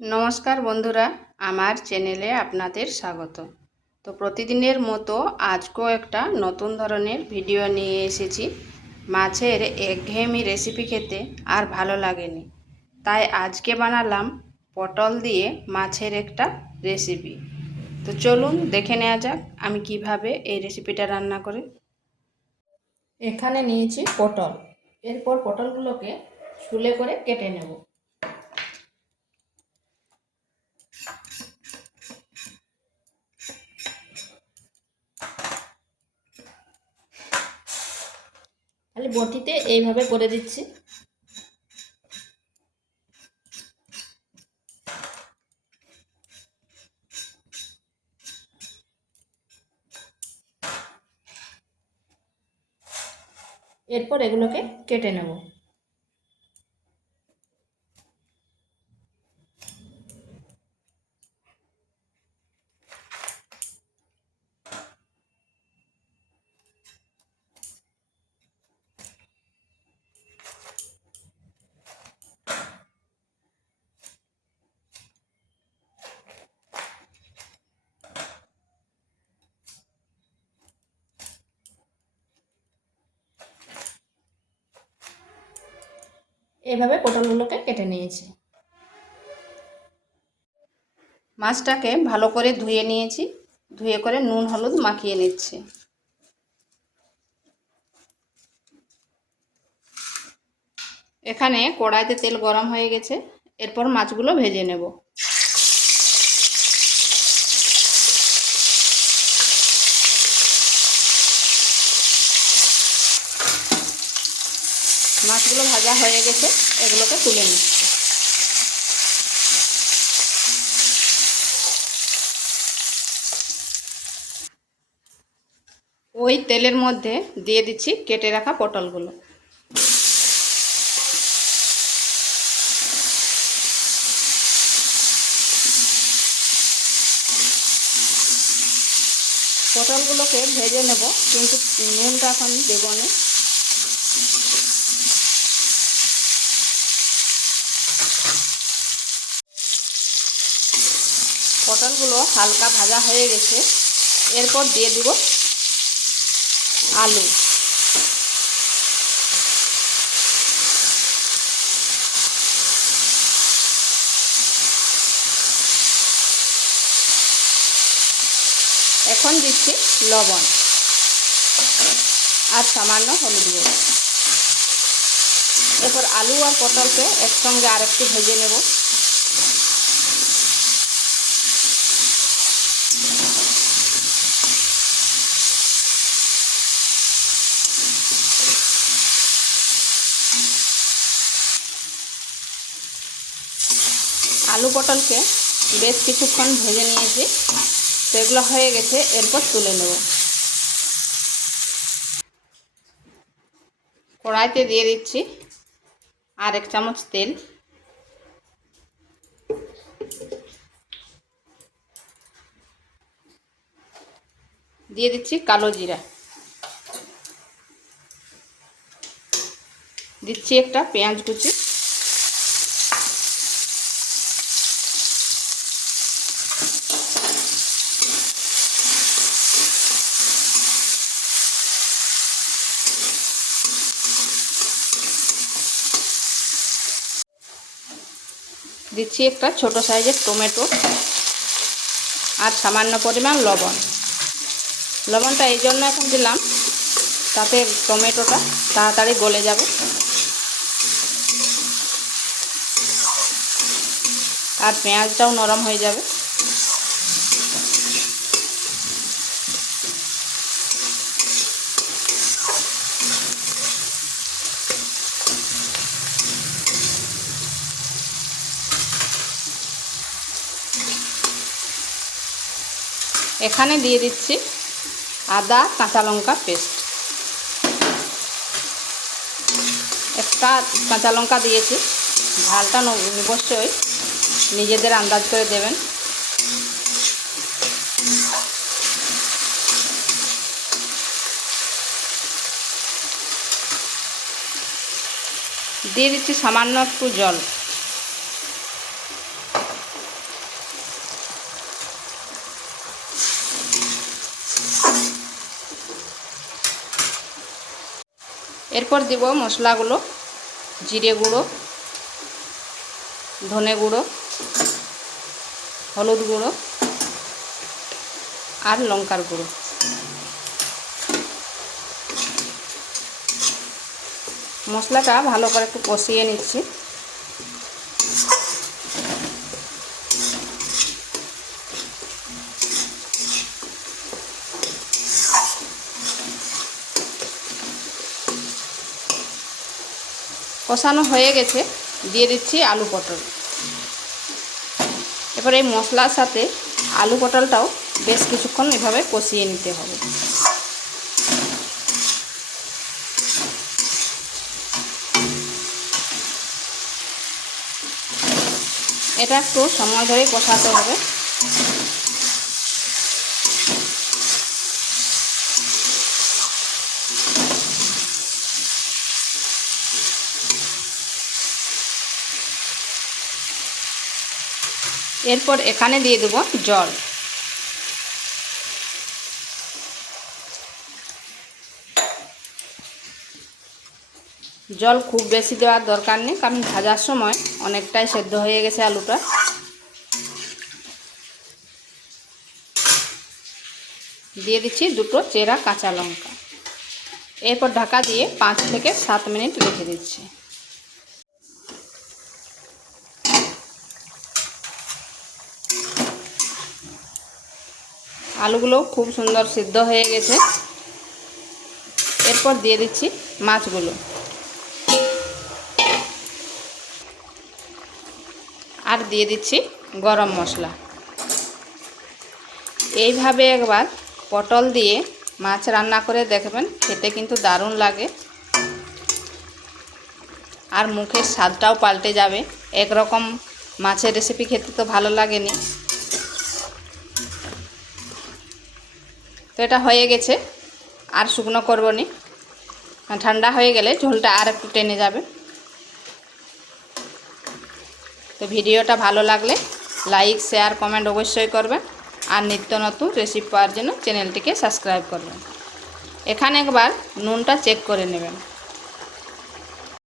নমস্কার বন্ধুরা, আমার চ্যানেলে আপনাদের স্বাগত। তো প্রতিদিনের মতো আজকেও একটা নতুন ধরনের ভিডিও নিয়ে এসেছি। মাছের একঘেয়েমি রেসিপি খেতে আর ভালো লাগেনি। তাই আজকে বানালাম পটল দিয়ে মাছের একটা রেসিপি তো চলুন দেখে নেওয়া যাক আমি কীভাবে এই রেসিপিটা রান্না করি। এখানে নিয়েছি পটল। এরপর পটলগুলোকে ছুলে করে কেটে নেব। খালি বটিতে এইভাবে করে দিচ্ছি। এরপর এগুলোকে কেটে নেব। এভাবে পটলগুলোকে কেটে নিয়েছি। মাছটাকে ভালো করে ধুয়ে নিয়েছি। ধুয়ে করে নুন, হলুদ মাখিয়ে নিচ্ছে। এখানে কড়াইতে তেল গরম হয়ে গেছে। এরপর মাছগুলো ভেজে নেব। মাছগুলো ভাজা হয়ে গেছে, এগুলোকে তুলে নিচ্ছি। ওই তেলের মধ্যে দিয়ে দিচ্ছি কেটে রাখা পটলগুলো। পটলগুলোকে ভেজে নেব, কিন্তু নুনটা এখন দেবো না। পটলগুলো হালকা ভাজা হয়ে গেছে। এরপর দিয়ে দিব আলু। এখন দিচ্ছি লবণ। আর সামান্য হলুদ গুঁড়ো। এরপর আলু আর পটলকে একসঙ্গে আরেকটু ভেজে নেব। আলু পটলকে বেশ কিছুক্ষণ ভেজে নিয়েছি। সেগুলো হয়ে গেছে, এরপর তুলে নেব। কড়াইতে দিয়ে দিচ্ছি আর এক চামচ তেল। দিয়ে দিচ্ছি কালো জিরা। দিচ্ছি একটা পেঁয়াজ কুচি। দিচ্ছি একটা ছোট সাইজের টমেটো আর সামান্য পরিমাণ লবণ। লবণটা এই জন্য এখন দিলাম, তাতে টমেটোটা তাড়াতাড়ি গলে যাবে। আর পেঁয়াজটাও নরম হয়ে যাবে। এখানে দিয়ে দিচ্ছি আদা, কাঁচা লঙ্কা পেস্ট। একটা কাঁচা লঙ্কা দিয়েছি। ঝালটা অবশ্যই নিজেদের আন্দাজ করে দেবেন। দিয়ে দিচ্ছি সামান্য একটু জল। এরপর দিব মশলাগুলো, জিরে গুঁড়ো, ধনে গুঁড়ো, হলুদ গুঁড়ো আর লঙ্কার গুঁড়ো। মশলাটা ভালো করে একটু কষিয়ে নিচ্ছি। কষানো হয়ে গেছে, দিয়ে দিচ্ছি আলু পটল। এবার এই মশলার সাথে আলু পটলটাও বেশ কিছুক্ষণ এভাবে কষিয়ে নিতে হবে। এটা একটু সময় ধরে কষাতে হবে। এরপর এখানে দিয়ে দেবো জল। জল খুব বেশি দেওয়ার দরকার নেই, কারণ ভাজার সময় অনেকটাই সেদ্ধ হয়ে গেছে আলুটা। দিয়ে দিচ্ছি দুটো চেরা কাঁচা লঙ্কা। এরপর ঢাকা দিয়ে পাঁচ থেকে সাত মিনিট রেখে দিচ্ছি। আলুগুলো খুব সুন্দর সিদ্ধ হয়ে গেছে। এরপর দিয়ে দিচ্ছি মাছগুলো। আর দিয়ে দিচ্ছি গরম মশলা। এইভাবে একবার পটল দিয়ে মাছ রান্না করে দেখবেন, খেতে কিন্তু দারুণ লাগে। আর মুখের স্বাদটাও পাল্টে যাবে। একরকম মাছের রেসিপি খেতে তো ভালো লাগেনি। তো এটা হয়ে গেছে, আর শুকনো করব নি। ঠান্ডা হয়ে গেলে ঝোলটা আর একটু টেনে যাবে। তো ভিডিওটা ভালো লাগলে লাইক, শেয়ার, কমেন্ট অবশ্যই করবেন। আর নিত্য নতুন রেসিপি পাওয়ার জন্য চ্যানেলটিকে সাবস্ক্রাইব করবেন। এখানে একবার নুনটা চেক করে নেবেন।